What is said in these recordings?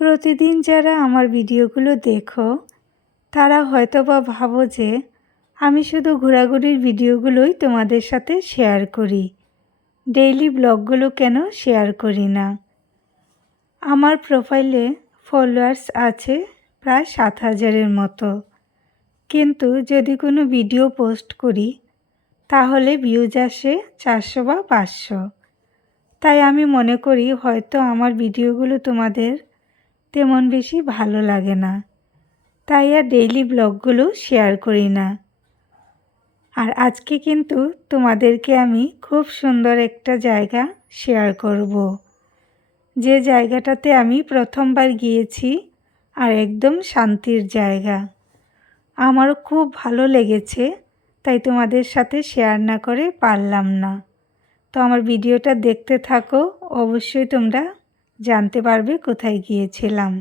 প্রতিদিন যারা আমার ভিডিওগুলো দেখো, তারা হয়তো বা ভাবো যে আমি শুধু ঘোরাঘুরির ভিডিওগুলোই তোমাদের সাথে শেয়ার করি। ডেইলি ব্লগগুলো কেন শেয়ার করি না? আমার প্রোফাইলে ফলোয়ার্স আছে প্রায় সাত হাজারের মতো। কিন্তু যদি কোনো ভিডিও পোস্ট করি, তাহলে ভিউজ আসে চারশো বা পাঁচশো। তাই আমি মনে করি হয়তো আমার ভিডিওগুলো তোমাদের তেমন বেশি ভালো লাগে না। তাই আর ডেইলি ব্লগগুলো শেয়ার করি না। আর আজকে কিন্তু তোমাদেরকে আমি খুব সুন্দর একটা জায়গা শেয়ার করব। যে জায়গাটাতে আমি প্রথমবার গিয়েছি আর একদম শান্তির জায়গা। আমারও খুব ভালো লেগেছে, তাই তোমাদের সাথে শেয়ার না করে পারলাম না। তো আমার ভিডিওটা দেখতে থাকো, অবশ্যই তোমরা জানতে পারবে কোথায় গিয়েছিলাম।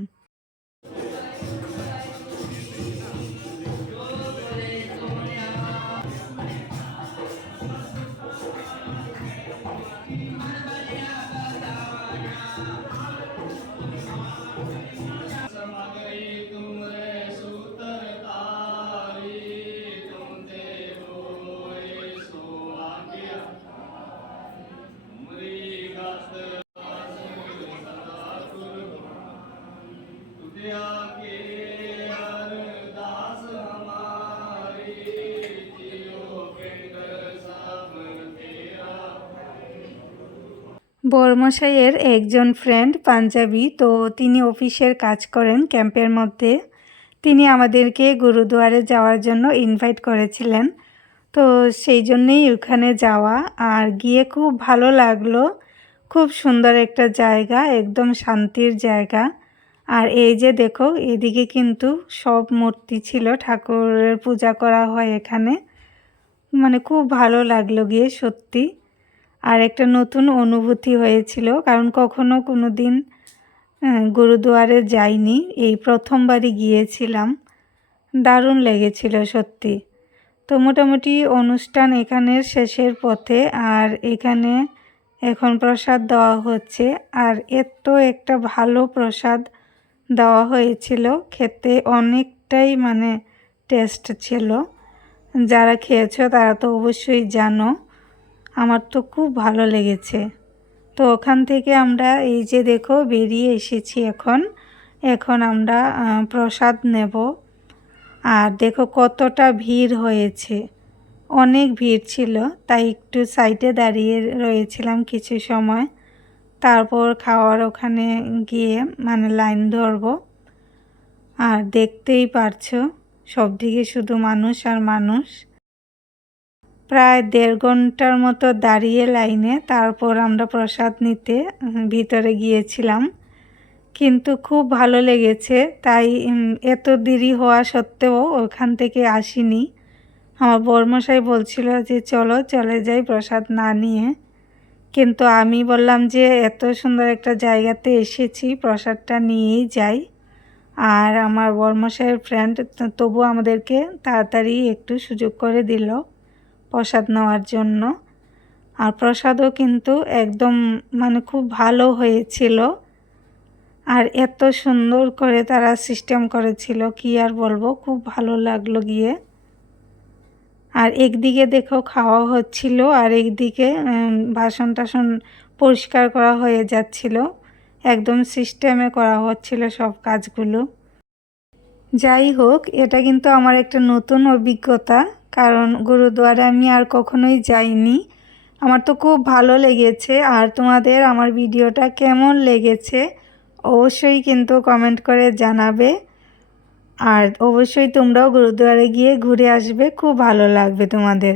বর্মশাইয়ের একজন ফ্রেন্ড পাঞ্জাবি, তো তিনি অফিসের কাজ করেন ক্যাম্পের মধ্যে। তিনি আমাদেরকে গুরুদুয়ারে যাওয়ার জন্য ইনভাইট করেছিলেন। তো সেই জন্যেই ওখানে যাওয়া, আর গিয়ে খুব ভালো লাগল। খুব সুন্দর একটা জায়গা, একদম শান্তির জায়গা। আর এই যে দেখো, এদিকে কিন্তু সব মূর্তি ছিল, ঠাকুরের পূজা করা হয় এখানে। মানে খুব ভালো লাগল গিয়ে, সত্যি। আর একটা নতুন অনুভূতি হয়েছিল, কারণ কখনো কোনো দিন গুরুদুয়ারে যাইনি। এই প্রথমবারই গিয়েছিলাম। দারুণ লেগেছিল, সত্যি। তো মোটামুটি অনুষ্ঠান এখানের শেষের পথে, আর এখানে এখন প্রসাদ দেওয়া হচ্ছে। আর এত একটা ভালো প্রসাদ দেওয়া হয়েছিল। খেতে অনেকটাই মানে টেস্ট ছিল। যারা খেয়েছো তারা তো অবশ্যই জানো। আমার তো খুব ভালো লেগেছে। তো ওখান থেকে আমরা এই যে দেখো বেরিয়ে এসেছি এখন। এখন আমরা প্রসাদ নেব। আর দেখো কতটা ভিড় হয়েছে। অনেক ভিড় ছিল, তাই একটু সাইডে দাঁড়িয়ে রয়েছিলাম কিছু সময়। তারপর খাওয়ার ওখানে গিয়ে মানে লাইন ধরব। আর দেখতেই পারছ, সব দিকে শুধু মানুষ আর মানুষ। প্রায় দেড় ঘণ্টার মতো দাঁড়িয়ে লাইনে, তারপর আমরা প্রসাদ নিতে ভিতরে গিয়েছিলাম। কিন্তু খুব ভালো লেগেছে, তাই এত দেরি হওয়া সত্ত্বেও ওখান থেকে আসিনি। আমার বর্মশাই বলছিল যে, চলো, চলে যাই প্রসাদ না নিয়ে। কিন্তু আমি বললাম যে এত সুন্দর একটা জায়গাতে এসেছি, প্রসাদটা নিয়েই যাই। আর আমার বর্মশাইয়ের ফ্রেন্ড তবু আমাদেরকে তাড়াতাড়ি একটু সুযোগ করে দিল প্রসাদ নেওয়ার জন্য। আর প্রসাদও কিন্তু একদম মানে খুব ভালো হয়েছিল। আর এত সুন্দর করে তারা সিস্টেম করেছিল, কি আর বলব, খুব ভালো লাগল গিয়ে। আর একদিকে দেখো খাওয়া হচ্ছিল, আর একদিকে বাসন টাসন পরিষ্কার করা হয়ে যাচ্ছিল। একদম সিস্টেমে করা হচ্ছিল সব কাজগুলো। যাই হোক, এটা কিন্তু আমার একটা নতুন অভিজ্ঞতা, কারণ গুরুদুয়ারে আমি আর কখনোই যাইনি। আমার তো খুব ভালো লেগেছে, আর তোমাদের আমার ভিডিওটা কেমন লেগেছে, অবশ্যই কিন্তু কমেন্ট করে জানাবে। আর অবশ্যই তোমরাও গুরুদুয়ারে গিয়ে ঘুরে আসবে খুব ভালো লাগবে তোমাদের।